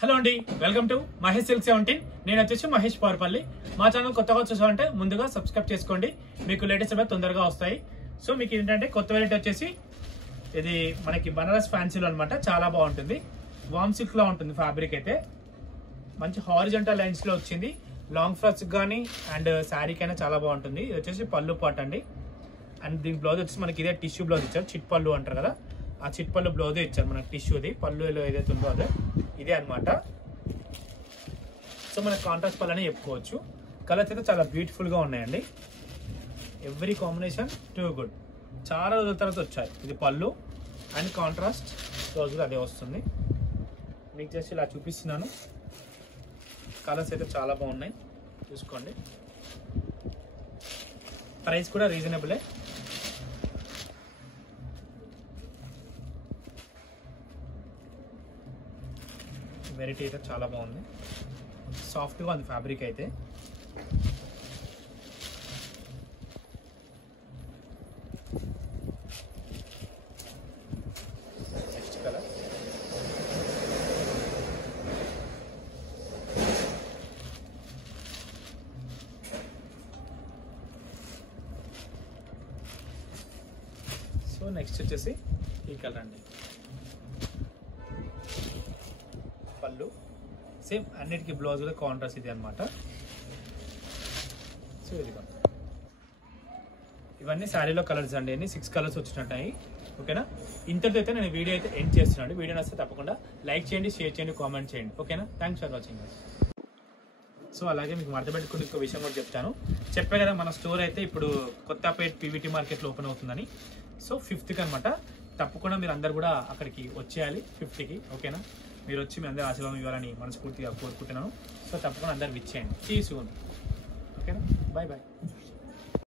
Hello అండి, welcome to Mahesh silk 17. నేను వచ్చేసి మహేష్ పవర్పల్లి. మా ఛానల్ కొత్తగా వచ్చేసామంటే ముందుగా సబ్స్క్రైబ్ చేసుకోండి, మీకు లేటెస్ట్ అప్డేట్ తొందరగా వస్తాయి. సో మీకు ఏంటంటే కొత్త వెరైటీ వచ్చేసి ఇది మనకి బనారస్ ఫ్యాన్సీలో అనమాట. చాలా బాగుంటుంది, వామ్ సిల్క్ లా ఉంటుంది ఫ్యాబ్రిక్ అయితే. మంచి హారిజంటల్ లైన్స్ లో వచ్చింది. లాంగ్ ఫ్రాక్స్ కానీ అండ్ శారీకి అయినా చాలా బాగుంటుంది. ఇది వచ్చేసి పళ్ళు పాట్ అండి. అండ్ దీని బ్లౌజ్ వచ్చేసి మనకి ఇదే టిష్యూ బ్లౌజ్ ఇచ్చారు, చిట్ పళ్ళు అంటారు కదా, ఆ చిట్ పళ్ళు బ్లౌజే ఇచ్చారు మనకి. టిష్యూది పళ్ళు ఏదైతే ఉందో అదే ఇదే అనమాట. సో మనకి కాంట్రాస్ట్ పళ్ళు అని చెప్పుకోవచ్చు. కలర్స్ అయితే చాలా బ్యూటిఫుల్ గా ఉన్నాయండి. Every combination too good. చాలా రోజుల తర్వాత వచ్చాయి. ఇది పళ్ళు అండ్ కాంట్రాస్ట్ బ్లౌజ్ కూడా అదే వస్తుంది. మీకు జస్ట్ ఇలా చూపిస్తున్నాను. కలర్స్ అయితే చాలా బాగున్నాయి, చూసుకోండి. ప్రైస్ కూడా రీజనబులే. వెరైటీ అయితే చాలా బాగుంది, సాఫ్ట్గా ఉంది ఫ్యాబ్రిక్ అయితే. నెక్స్ట్ కలర్ సో నెక్స్ట్ వచ్చేసి ఈ కలర్ అండి. పళ్ళు సేమ్, అన్నిటికీ బ్లౌజ్ కూడా కాంట్రాస్ట్ ఇది అనమాట. సో ఇదిగో ఇవన్నీ శారీలో కలర్స్ అండి. అన్ని 6 కలర్స్ వచ్చినట్టాయి. ఓకేనా, ఇంతటితో అయితే నేను వీడియో అయితే ఎండ్ చేస్తున్నాను. వీడియో నచ్చితే తప్పకుండా లైక్ చేయండి, షేర్ చేయండి, కామెంట్ చేయండి. ఓకేనా, థ్యాంక్స్ ఫర్ వాచింగ్. సో అలాగే మీకు మర్చిపెట్టుకుని ఇంకో విషయం కూడా చెప్తాను. చెప్పే కదా మన స్టోర్ అయితే ఇప్పుడు కొత్తపేట్ పీవీటీ మార్కెట్లో ఓపెన్ అవుతుందని. సో 5th అనమాట. తప్పకుండా మీరు అందరు కూడా అక్కడికి వచ్చేయాలి 5th. ఓకేనా, మీరు వచ్చి మీ అందరూ ఆశీర్వాదం ఇవ్వాలని మనస్ఫూర్తిగా కోరుకుంటున్నాను. సో తప్పకుండా అందరు విచ్చేయండి. See you soon. ఓకేనా, బాయ్ బాయ్.